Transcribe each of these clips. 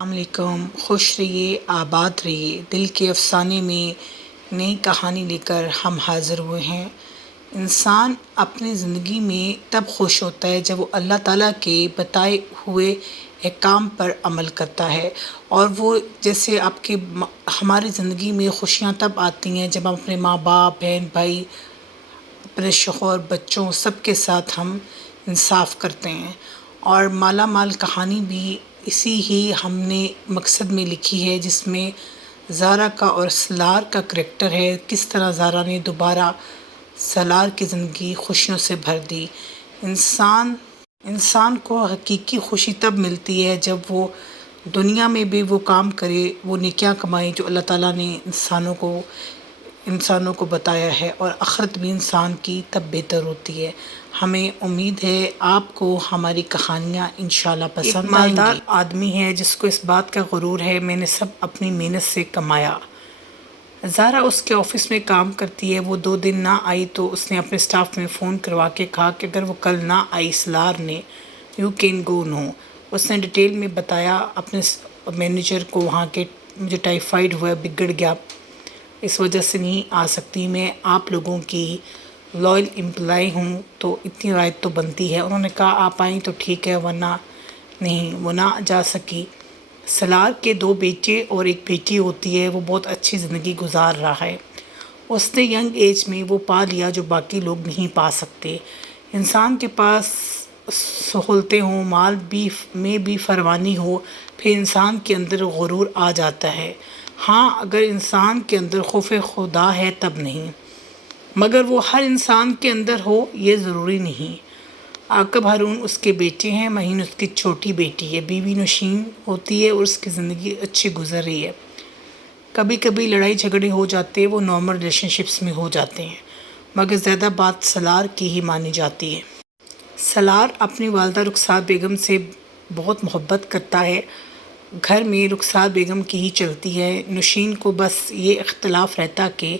السلام علیکم، خوش رہیے، آباد رہیے۔ دل کے افسانے میں نئی کہانی لے کر ہم حاضر ہوئے ہیں۔ انسان اپنی زندگی میں تب خوش ہوتا ہے جب وہ اللہ تعالیٰ کے بتائے ہوئے احکام پر عمل کرتا ہے، اور وہ جیسے ہماری زندگی میں خوشیاں تب آتی ہیں جب ہم اپنے ماں باپ، بہن بھائی، اپنے شوہر، بچوں سب کے ساتھ ہم انصاف کرتے ہیں۔ اور مالا مال کہانی بھی اسی ہی ہم نے مقصد میں لکھی ہے، جس میں زارا کا اور سالار کا کریکٹر ہے، کس طرح زارا نے دوبارہ سالار کی زندگی خوشیوں سے بھر دی۔ انسان کو حقیقی خوشی تب ملتی ہے جب وہ دنیا میں بھی وہ کام کرے، وہ نیکیاں کمائے جو اللہ تعالیٰ نے انسانوں کو بتایا ہے، اور آخرت بھی انسان کی تب بہتر ہوتی ہے۔ ہمیں امید ہے آپ کو ہماری کہانیاں انشاءاللہ پسند آئیں گی۔ ایک مالدار آدمی ہے جس کو اس بات کا غرور ہے، میں نے سب اپنی محنت سے کمایا۔ زارا اس کے آفس میں کام کرتی ہے۔ وہ 2 دن نہ آئی تو اس نے اپنے سٹاف میں فون کروا کے کہا کہ اگر وہ کل نہ آئی سالار نے "یو کین گو نو"۔ اس نے ڈیٹیل میں بتایا اپنے مینیجر کو وہاں کے، مجھے ٹائیفائیڈ ہوا، بگڑ گیا، اس وجہ سے نہیں آ سکتی، میں آپ لوگوں کی لائل امپلائی ہوں تو اتنی رعایت تو بنتی ہے۔ انہوں نے کہا آپ آئیں تو ٹھیک ہے، ورنہ نہیں، وہ نہ جا سکی۔ سالار کے 2 بیٹے اور 1 بیٹی ہوتی ہے، وہ بہت اچھی زندگی گزار رہا ہے۔ اس نے ینگ ایج میں وہ پا لیا جو باقی لوگ نہیں پا سکتے۔ انسان کے پاس سہولتیں ہوں، مال میں بھی فراوانی ہو، پھر انسان کے اندر غرور آ جاتا ہے۔ ہاں، اگر انسان کے اندر خوف خدا ہے تب نہیں، مگر وہ ہر انسان کے اندر ہو یہ ضروری نہیں۔ عاقب ہارون اس کے بیٹے ہیں، مہین اس کی چھوٹی بیٹی ہے، بیوی نوشین ہوتی ہے اور اس کی زندگی اچھی گزر رہی ہے۔ کبھی کبھی لڑائی جھگڑے ہو جاتے ہیں، وہ نارمل ریلیشن شپس میں ہو جاتے ہیں، مگر زیادہ بات سالار کی ہی مانی جاتی ہے۔ سالار اپنی والدہ رخسار بیگم سے بہت محبت کرتا ہے، گھر میں رخسار بیگم کی ہی چلتی ہے۔ نوشین کو بس یہ اختلاف رہتا کہ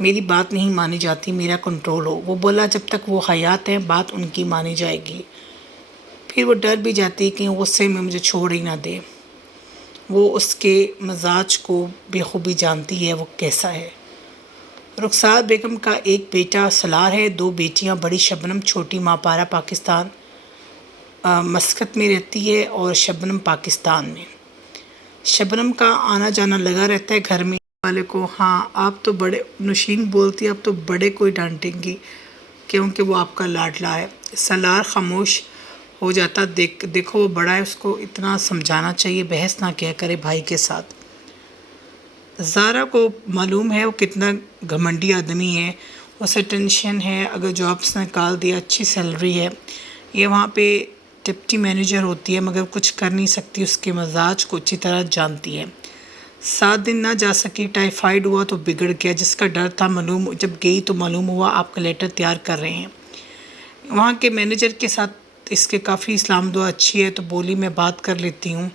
میری بات نہیں مانی جاتی، میرا کنٹرول ہو۔ وہ بولا جب تک وہ حیات ہیں بات ان کی مانی جائے گی۔ پھر وہ ڈر بھی جاتی کہ غصے میں مجھے چھوڑ ہی نہ دے۔ وہ اس کے مزاج کو بخوبی جانتی ہے، وہ کیسا ہے۔ رخسار بیگم کا 1 بیٹا سالار ہے، 2 بیٹیاں، بڑی شبنم چھوٹی ماپارا پاکستان مسقط میں رہتی ہے اور شبنم پاکستان میں۔ شبنم کا آنا جانا لگا رہتا ہے گھر میں والے کو۔ ہاں آپ تو بڑے، نوشین بولتی ہے اب تو بڑے کوئی ڈانٹیں گی کیونکہ وہ آپ کا لاڈلا ہے۔ سالار خاموش ہو جاتا، دیکھو وہ بڑا ہے، اس کو اتنا سمجھانا چاہیے، بحث نہ کیا کرے بھائی کے ساتھ۔ زارا کو معلوم ہے وہ کتنا گھمنڈی آدمی ہے، اسے ٹینشن ہے اگر جاب سے نکال دیا، اچھی سیلری ہے، یہ وہاں پہ ڈپٹی مینیجر ہوتی ہے مگر کچھ کر نہیں سکتی، اس کے مزاج کو اچھی طرح جانتی ہے۔ 7 دن نہ جا سکی، ٹائیفائیڈ ہوا تو بگڑ گیا، جس کا ڈر تھا جب گئی تو معلوم ہوا آپ کا لیٹر تیار کر رہے ہیں۔ وہاں کے مینیجر کے ساتھ اس کے کافی اسلام دعا اچھی ہے، تو بولی میں بات کر لیتی ہوں،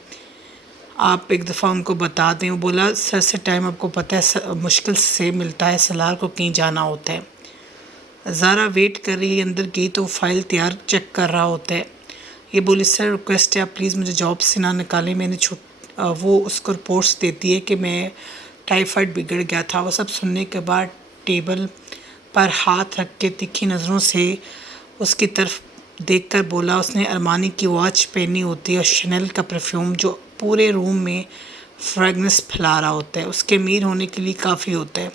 آپ ایک دفعہ ان کو بتا دیں۔ وہ بولا سر سے ٹائم آپ کو پتہ ہے مشکل سے ملتا ہے، سالار کو کہیں جانا ہوتا ہے۔ زارا ویٹ کر رہی ہے، اندر گئی تو فائل تیار چیک کر رہا ہوتا ہے۔ یہ بولی سر ریکویسٹ ہے آپ پلیز مجھے جاب سے نہ نکالیں، میں نے وہ اس کو رپورٹس دیتی ہے کہ میں ٹائیفائیڈ بگڑ گیا تھا۔ وہ سب سننے کے بعد ٹیبل پر ہاتھ رکھ کے تکھی نظروں سے اس کی طرف دیکھ کر بولا، اس نے ارمانی کی واچ پہنی ہوتی ہے اور شنیل کا پرفیوم جو پورے روم میں فریگنس پھیلا رہا ہوتا ہے، اس کے امیر ہونے کے لیے کافی ہوتا ہے۔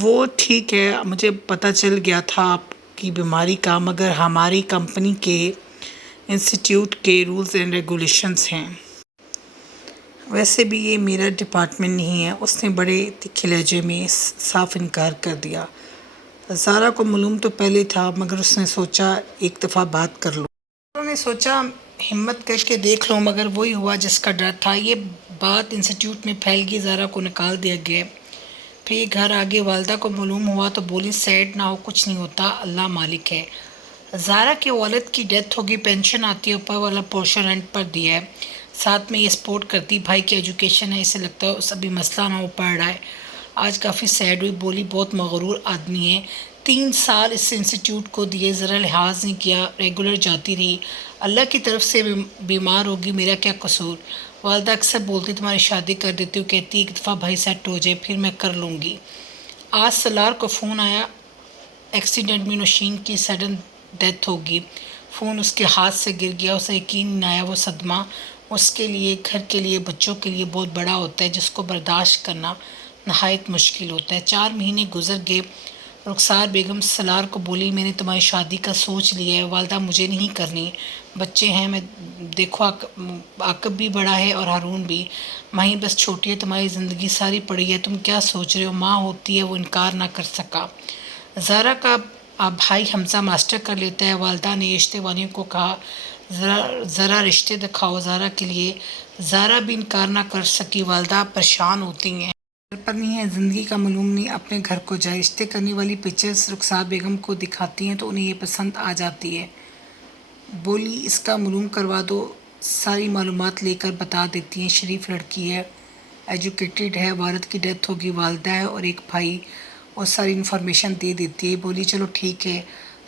وہ ٹھیک ہے، مجھے پتہ چل گیا تھا آپ کی بیماری کا، مگر ہماری کمپنی کے انسٹیٹیوٹ کے رولز اینڈ ریگولیشنز ہیں، ویسے بھی یہ میرا ڈپارٹمنٹ نہیں ہے۔ اس نے بڑے تکھے لہجے میں صاف انکار کر دیا۔ زارا کو معلوم تو پہلے تھا، مگر اس نے سوچا ایک دفعہ بات کر لوں۔ انہوں نے سوچا ہمت کر کے دیکھ لوں، مگر وہی ہوا جس کا ڈر تھا۔ یہ بات انسٹیٹیوٹ میں پھیل گئی، زارا کو نکال دیا گیا۔ پھر یہ گھر آگے والدہ کو معلوم ہوا تو بولی سیڈ نہ ہو، کچھ نہیں ہوتا، اللہ مالک ہے۔ زارا کے والد کی ڈیتھ ہوگی، پینشن آتی ہے، اوپر والا پورشن رینٹ پر دیا ہے، ساتھ میں یہ سپورٹ کرتی، بھائی کی ایجوکیشن ہے، اسے لگتا ہے اس ابھی مسئلہ نہ ہو پڑ رہا ہے۔ آج کافی سیڈ ہوئی، بولی بہت مغرور آدمی ہے، 3 سال اس انسٹیٹیوٹ کو دیے، ذرا لحاظ نہیں کیا، ریگولر جاتی رہی، اللہ کی طرف سے بیمار ہوگی، میرا کیا قصور۔ والدہ اکثر بولتی تمہاری شادی کر دیتی ہوں، کہتی ایک دفعہ بھائی سیٹ ہو جائے پھر میں کر لوں گی۔ آج سلار کو فون آیا ایکسیڈنٹ میں نوشین کی سڈن ڈیتھ ہوگی۔ فون اس کے ہاتھ سے گر گیا، اسے یقین نہیں آیا۔ وہ صدمہ اس کے لیے، گھر کے لیے، بچوں کے لیے بہت بڑا ہوتا ہے، جس کو برداشت کرنا نہایت مشکل ہوتا ہے۔ 4 مہینے گزر گئے۔ رخسار بیگم سلار کو بولی میں نے تمہاری شادی کا سوچ لیا ہے والدہ، مجھے نہیں کرنی، بچے ہیں، میں دیکھو عاقب بھی بڑا ہے اور ہارون بھی، مہین بس چھوٹی ہے، تمہاری زندگی ساری پڑی ہے، تم کیا سوچ رہے ہو؟ ماں ہوتی ہے وہ انکار نہ کر سکا۔ زہرا کا بھائی حمزہ ماسٹر کر لیتا ہے۔ والدہ نے رشتے والیوں کو کہا ذرا رشتے دکھاؤ زہرا کے لیے۔ زہرا بھی انکار نہ کر سکی۔ والدہ پریشان ہوتی ہیں، گھر پر نہیں ہے، زندگی کا معلوم نہیں، اپنے گھر کو جائے۔ رشتے کرنے والی پکچرز رخسار بیگم کو دکھاتی ہیں تو انہیں یہ پسند آ جاتی ہے۔ بولی اس کا معلوم کروا دو، ساری معلومات لے کر بتا دیتی ہیں۔ شریف لڑکی ہے، ایجوکیٹڈ ہے، والد کی ڈیتھ ہوگی، والدہ ہے اور ایک بھائی، اور ساری انفارمیشن دے دیتی ہے۔ بولی چلو ٹھیک ہے۔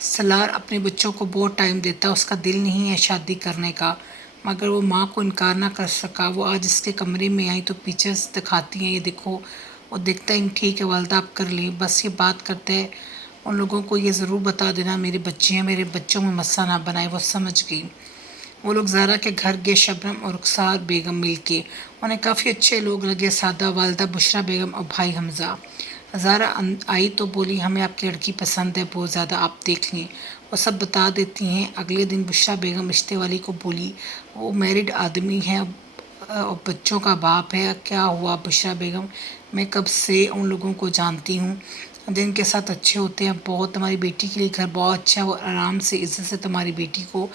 سلار اپنے بچوں کو بہت ٹائم دیتا ہے، اس کا دل نہیں ہے شادی کرنے کا، مگر وہ ماں کو انکار نہ کر سکا۔ وہ آج اس کے کمرے میں آئی تو پکچرز دکھاتی ہیں، یہ دیکھو، وہ دیکھتا ہے ٹھیک ہے والدہ آپ کر لیں، بس یہ بات کرتے ہیں ان لوگوں کو یہ ضرور بتا دینا میرے بچے ہیں، میرے بچوں میں مسئلہ نہ بنائے۔ وہ سمجھ گئی۔ وہ لوگ زہرا کے گھر گئے، شبنم اور رخسار بیگم مل کے، انہیں کافی اچھے لوگ لگے، سادہ، والدہ بشریٰ بیگم اور بھائی حمزہ۔ زہرا آئی تو بولی ہمیں آپ کی لڑکی پسند ہے بہت زیادہ، آپ دیکھ لیں۔ وہ سب بتا دیتی ہیں۔ اگلے دن بشریٰ بیگم رشتے والی کو بولی وہ میرڈ آدمی ہے اور بچوں کا باپ ہے۔ کیا ہوا بشریٰ بیگم؟ میں کب سے ان لوگوں کو جانتی ہوں، جن کے ساتھ اچھے ہوتے ہیں، بہت تمہاری بیٹی کے لیے گھر بہت اچھا ہے، اور آرام سے عزت سے تمہاری بیٹی کو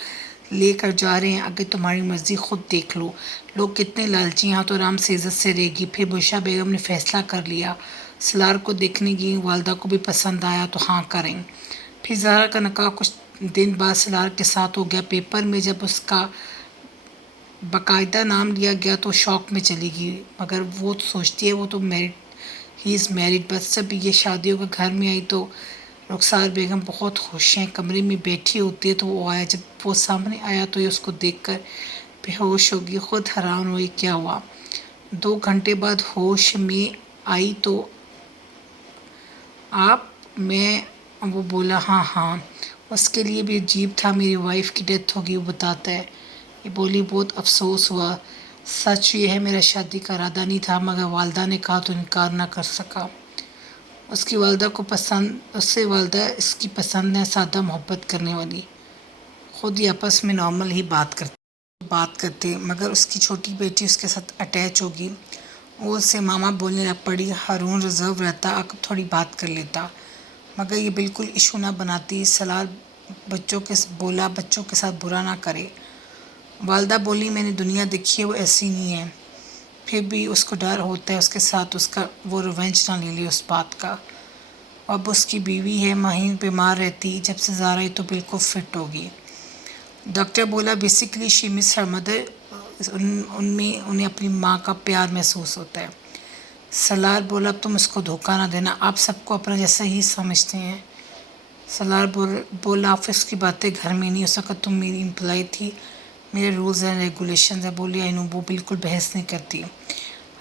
لے کر جا رہے ہیں، اگر تمہاری مرضی خود دیکھ لو، لوگ کتنے لالچی ہیں، تو آرام سے عزت سے رہے گی۔ پھر بشریٰ بیگم نے فیصلہ کر لیا، سلار کو دیکھنے گئی، والدہ کو بھی پسند آیا تو ہاں کریں۔ پھر زہرا کا نکاح کچھ دن بعد سلار کے ساتھ ہو گیا۔ پیپر میں جب اس کا باقاعدہ نام لیا گیا تو شوق میں چلی گئی، مگر وہ سوچتی ہے وہ تو ہی از میرڈ۔ بس جب یہ شادیوں کے گھر میں آئی تو رخسار بیگم بہت خوش ہیں، کمرے میں بیٹھی ہوتی ہے تو وہ آیا، جب وہ سامنے آیا تو یہ اس کو دیکھ کر بے ہوش ہوگی، خود حیران ہوئی کیا ہوا۔ 2 گھنٹے بعد ہوش میں آئی تو آپ میں، وہ بولا ہاں ہاں۔ اس کے لیے بھی عجیب تھا، میری وائف کی ڈیتھ ہوگی، وہ بتاتا ہے۔ یہ بولی بہت افسوس ہوا، سچ یہ ہے میرا شادی کا ارادہ نہیں تھا، مگر والدہ نے کہا تو انکار نہ کر سکا۔ اس کی والدہ کو پسند، اس سے والدہ اس کی پسند ہے، سادہ محبت کرنے والی، خود ہی آپس میں نارمل ہی بات کرتے، مگر اس کی چھوٹی بیٹی اس کے ساتھ اٹیچ ہوگی، وہ اس سے ماما بولنے لگ پڑی۔ ہارون ریزرو رہتا، اب تھوڑی بات کر لیتا، مگر یہ بالکل ایشو نہ بناتی۔ سلار بولا بچوں کے ساتھ برا نہ کرے۔ والدہ بولی میں نے دنیا دیکھی ہے، وہ ایسی نہیں ہے، پھر بھی اس کو ڈر ہوتا ہے اس کے ساتھ اس کا وہ ریونج نہ لے لے اس بات کا۔ اب اس کی بیوی ہے، مہین بیمار رہتی، جب سے زہرا آئی تو بالکل فٹ ہوگی۔ ڈاکٹر بولا بیسیکلی شی مس ہر مدر، انہیں اپنی ماں کا پیار محسوس ہوتا ہے۔ سلار بولا اب تم اس کو دھوکہ نہ دینا، آپ سب کو اپنا جیسا ہی سمجھتے ہیں۔ سلار بولا آفس کی باتیں گھر میں نہیں، اس وقت تم میری امپلائی تھی، میرے رولز اینڈ ریگولیشنز ہیں۔ بولی آئی نو، وہ بالکل بحث نہیں کرتی،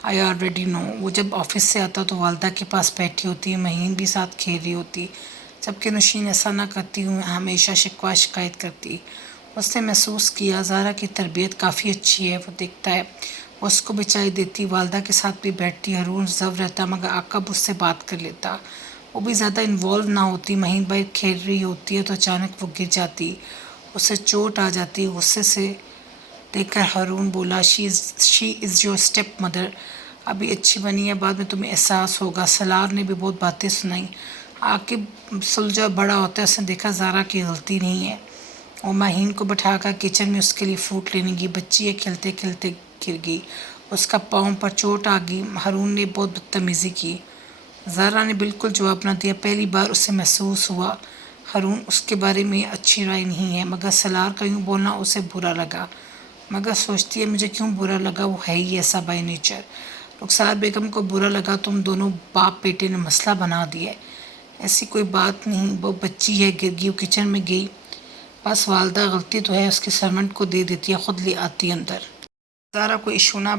آئی آلریڈی نو۔ وہ جب آفس سے آتا تو والدہ کے پاس بیٹھی ہوتی ہے، مہین بھی ساتھ کھیل رہی ہوتی، جبکہ نوشین ایسا نہ کرتی، ہمیشہ شکوہ شکایت کرتی۔ اس نے محسوس کیا زہرا کی تربیت کافی اچھی ہے، وہ دیکھتا ہے، وہ اس کو بھی چائے دیتی، والدہ کے ساتھ بھی بیٹھتی۔ ہارون ریزرو رہتا، مگر عاقب اس سے بات کر لیتا، وہ بھی زیادہ انوالو نہ ہوتی۔ مہین بھائی کھیل رہی ہوتی ہے تو اچانک وہ گر جاتی، اسے چوٹ آ جاتی۔ غصے سے دیکھ کر ہارون بولا شی از یور اسٹیپ مدر، ابھی اچھی بنی ہے، بعد میں تمہیں احساس ہوگا۔ سلار نے بھی بہت باتیں سنائیں۔ عاقب سلجھا بڑا ہوتا ہے، اس نے دیکھا زہرا کی غلطی نہیں ہے، وہ مہین کو بٹھا کر کچن میں اس کے لیے فروٹ لینے گئی، بچی ہے، کھیلتے کھیلتے گر گئی، اس کا پاؤں پر چوٹ آ گئی۔ ہارون نے بہت بدتمیزی کی، زہرا نے بالکل جواب نہ دیا۔ پہلی بار اسے محسوس ہوا ہارون اس کے بارے میں اچھی رائے نہیں ہے، مگر سلار کا یوں بولنا اسے برا لگا، مگر سوچتی ہے مجھے کیوں برا لگا، وہ ہے ہی ایسا بائی نیچر۔ رخسار بیگم کو برا لگا، تم دونوں باپ بیٹے نے مسئلہ بنا دیا ہے، ایسی کوئی بات نہیں، وہ بچی ہے، گر گئی، وہ کچن میں گئی، بس والدہ غلطی تو ہے، اس کے سرونٹ کو دے دیتی ہے، خود لے آتی اندر۔ زارا کو ایشو نہ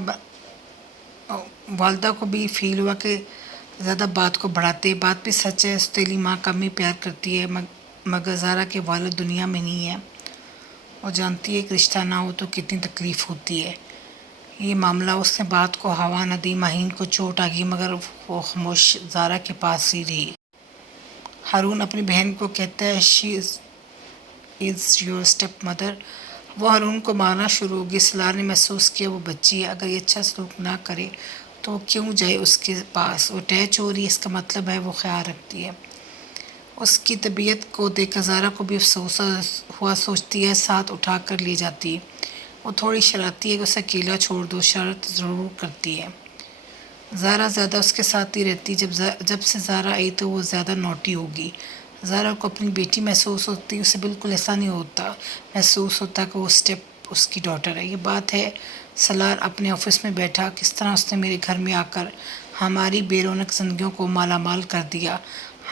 والدہ کو بھی فیل ہوا کہ زیادہ بات کو بڑھاتے. بات بھی سچ ہے، ستیلی ماں کم ہی پیار کرتی ہے، مگر زارا کے والد دنیا میں نہیں ہے. وہ جانتی ہے کہ رشتہ نہ ہو تو کتنی تکلیف ہوتی ہے. یہ معاملہ اس نے بات کو ہوا نہ دی. مہین کو چوٹ آ گئی مگر وہ خاموش زارا کے پاس ہی رہی. ہارون اپنی بہن کو کہتا ہے شی از یور اسٹیپ مدر. وہ ہارون کو مارنا شروع ہو گئی. سلار نے محسوس کیا وہ بچی ہے، اگر یہ اچھا سلوک نہ کرے تو وہ کیوں جائے اس کے پاس. وہ اٹیچ ہو رہی ہے، اس کا مطلب ہے وہ خیال رکھتی ہے. اس کی طبیعت کو دیکھ کر زارا کو بھی افسوس ہوا. سوچتی ہے ساتھ اٹھا کر لے جاتی. وہ تھوڑی شرارتی ہے کہ اسے اکیلا چھوڑ دو. شرط ضرور کرتی ہے. زارا زیادہ اس کے ساتھ ہی رہتی. جب سے زارا آئی تو وہ زیادہ نوٹی ہوگی. زارا کو اپنی بیٹی محسوس ہوتی. اسے بالکل ایسا نہیں ہوتا محسوس ہوتا کہ وہ اسٹیپ اس کی ڈاٹر ہے. یہ بات ہے سلار اپنے آفس میں بیٹھا. کس طرح اس نے میرے گھر میں آ کر ہماری بے رونق زندگیوں کو مالا مال کر دیا.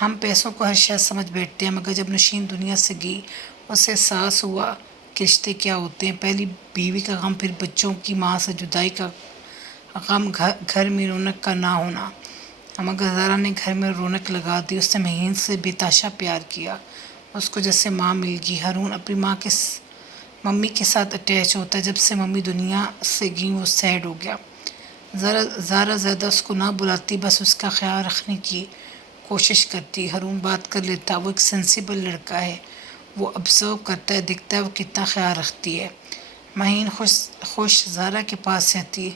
ہم پیسوں کو ہر شے سمجھ بیٹھتے ہیں، مگر جب نشین دنیا سے گئی اسے احساس ہوا کہ رشتے کیا ہوتے ہیں. پہلی بیوی کا غم، پھر بچوں کی ماں سے جدائی کا غم، گھر میں رونق کا نہ ہونا. مگر زارا نے گھر میں رونق لگا دی. اس نے مہین سے بے تحاشا پیار کیا. اس کو جیسے ماں مل گئی. ہارون اپنی ممی کے ساتھ اٹیچ ہوتا ہے. جب سے ممی دنیا سے گئی وہ سیڈ ہو گیا. زارا زیادہ اس کو نہ بلاتی، بس اس کا خیال رکھنے کی کوشش کرتی. ہارون بات کر لیتا. وہ ایک سینسیبل لڑکا ہے. وہ آبزرو کرتا ہے، دیکھتا ہے وہ کتنا خیال رکھتی ہے. مہین خوش زارا کے پاس رہتی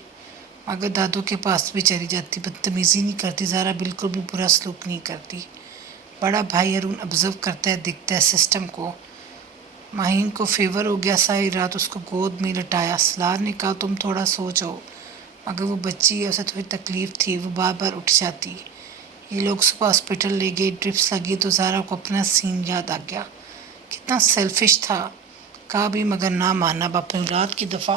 مگر دادو کے پاس بھی چلی جاتی. بدتمیزی نہیں کرتی. زارا بالکل بھی برا سلوک نہیں کرتی. بڑا بھائی ہارون آبزرو کرتا ہے، دیکھتا ہے سسٹم کو. مہین کو فیور ہو گیا. ساری رات اس کو گود میں لٹایا. سلار نے کہا تم تھوڑا سو جاؤ، مگر وہ بچی ہے، اسے تھوڑی تکلیف تھی. وہ بار بار اٹھ جاتی. یہ لوگ صبح ہاسپٹل لے گئے. ڈرپس لگی تو زارا کو اپنا سین یاد آ گیا. کتنا سیلفش تھا. کہا بھی مگر نہ مانا. اپنی اولاد کی دفعہ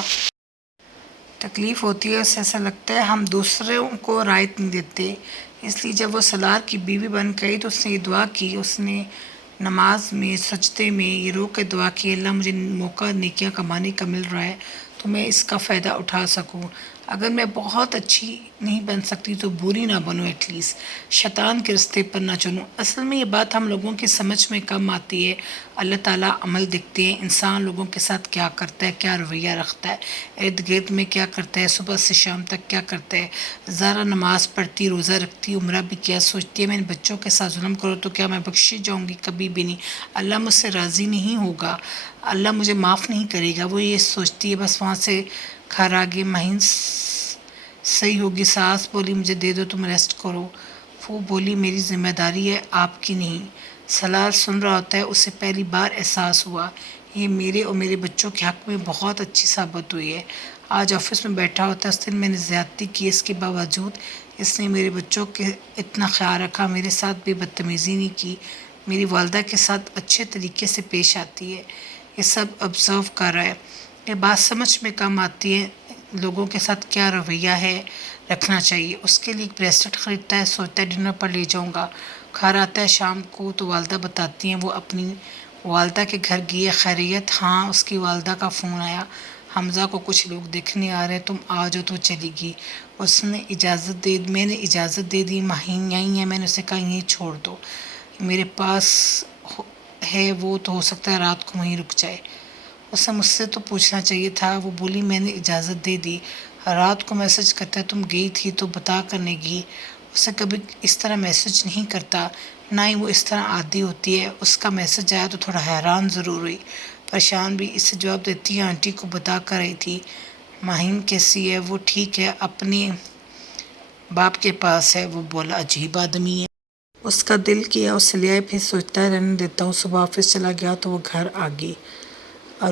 تکلیف ہوتی ہے اسے ایسا لگتا ہے ہم دوسروں کو رعایت نہیں دیتے. اس لیے جب وہ سلار کی بیوی بن گئی تو اس نے یہ دعا کی. اس نے نماز میں سجدے میں یہ رو کے دعا کی اللہ مجھے موقع نیکیاں کمانے کا مل رہا ہے تو میں اس کا فائدہ اٹھا سکوں. اگر میں بہت اچھی نہیں بن سکتی تو بری نہ بنوں، ایٹ لیسٹ شیطان کے رستے پر نہ چلوں. اصل میں یہ بات ہم لوگوں کی سمجھ میں کم آتی ہے. اللہ تعالیٰ عمل دیکھتے ہیں. انسان لوگوں کے ساتھ کیا کرتا ہے، کیا رویہ رکھتا ہے، ارد گرد میں کیا کرتا ہے، صبح سے شام تک کیا کرتا ہے. زارا نماز پڑھتی، روزہ رکھتی، عمرہ بھی کیا. سوچتی ہے میں ان بچوں کے ساتھ ظلم کروں تو کیا میں بخشی جاؤں گی؟ کبھی بھی نہیں. اللہ مجھ سے راضی نہیں ہوگا، اللہ مجھے معاف نہیں کرے گا. وہ یہ سوچتی ہے. بس وہاں سے گھر آگے مہین صحیح ہوگی. ساس بولی مجھے دے دو، تم ریسٹ کرو. وہ بولی میری ذمہ داری ہے، آپ کی نہیں. سلار سن رہا ہوتا ہے. اسے پہلی بار احساس ہوا یہ میرے اور میرے بچوں کے حق میں بہت اچھی ثابت ہوئی ہے. آج آفس میں بیٹھا ہوتا ہے. اس دن میں نے زیادتی کی، اس کے باوجود اس نے میرے بچوں کے اتنا خیال رکھا، میرے ساتھ بھی بدتمیزی نہیں کی، میری والدہ کے ساتھ اچھے طریقے سے پیش آتی ہے. یہ سب آبزرو کر رہا ہے. یہ بات سمجھ میں کم آتی ہے لوگوں کے ساتھ کیا رویہ ہے رکھنا چاہیے. اس کے لیے ایک بریسلٹ خریدتا ہے. سوچتا ہے ڈنر پر لے جاؤں گا. گھر آتا ہے شام کو تو والدہ بتاتی ہیں وہ اپنی والدہ کے گھر گئی ہے. خیریت؟ ہاں. اس کی والدہ کا فون آیا حمزہ کو کچھ لوگ دیکھنے آ رہے ہیں، تم آ جاؤ. تو چلی گئی. میں نے اجازت دے دی. مہین یہیں ہے. میں نے اسے کہا یہیں چھوڑ دو، میرے پاس ہے وہ تو ہو سکتا ہے رات کو وہیں رک جائے. اسے مجھ سے تو پوچھنا چاہیے تھا. وہ بولی میں نے اجازت دے دی. رات کو میسج کرتا ہے تم گئی تھی تو بتا کرنے گئی. اسے کبھی اس طرح میسج نہیں کرتا، نہ ہی وہ اس طرح عادی ہوتی ہے. اس کا میسج آیا تو تھوڑا حیران ضرور ہوئی، پریشان بھی. اس سے جواب دیتی ہے آنٹی کو بتا کر آئی تھی. مہین کیسی ہے؟ وہ ٹھیک ہے، اپنے باپ کے پاس ہے. وہ بولا عجیب آدمی ہے. اس کا دل کیا اسے لے آئے، پھر سوچتا ہے رہنے دیتا ہوں. صبح آفس چلا گیا تو وہ گھر آ گئی.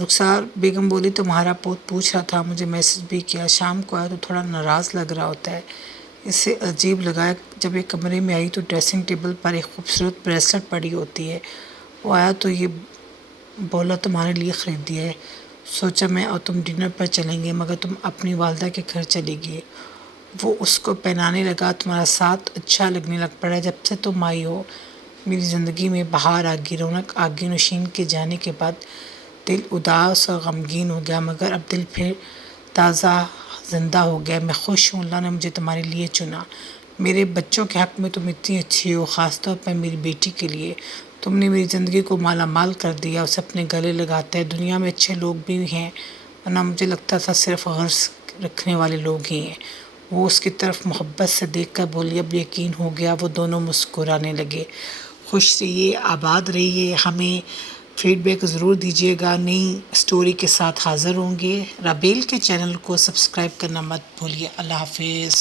رخسار بیگم بولی تمہارا پوت پوچھ رہا تھا، مجھے میسج بھی کیا. شام کو آیا تو تھوڑا ناراض لگ رہا ہوتا ہے. اسے عجیب لگا. جب ایک کمرے میں آئی تو ڈریسنگ ٹیبل پر ایک خوبصورت بریسلٹ پڑی ہوتی ہے. وہ آیا تو یہ بولا تمہارے لیے خرید دیا ہے. سوچا میں اور تم ڈنر پر چلیں گے، مگر تم اپنی والدہ کے گھر چلی گئی. وہ اس کو پہنانے لگا. تمہارا ساتھ اچھا لگنے لگ پڑا ہے جب سے تم آئی ہو. میری زندگی میں بہار آ گئی، رونق آ گئی. نشین کے جانے کے بعد دل اداس اور غمگین ہو گیا، مگر اب دل پھر تازہ زندہ ہو گیا. میں خوش ہوں اللہ نے مجھے تمہارے لیے چنا. میرے بچوں کے حق میں تم اتنی اچھی ہو، خاص طور پر میری بیٹی کے لیے. تم نے میری زندگی کو مالا مال کر دیا. اسے اپنے گلے لگاتا ہے. دنیا میں اچھے لوگ بھی ہیں، ورنہ مجھے لگتا تھا صرف غرض رکھنے والے لوگ ہی ہیں. وہ اس کی طرف محبت سے دیکھ کر بولی. اب یقین ہو گیا. وہ دونوں مسکرانے لگے. خوش رہیے، آباد رہیے. ہمیں فیڈ بیک ضرور دیجیے گا. نئی اسٹوری کے ساتھ حاضر ہوں گے. رابیل کے چینل کو سبسکرائب کرنا مت بھولیے. اللہ حافظ.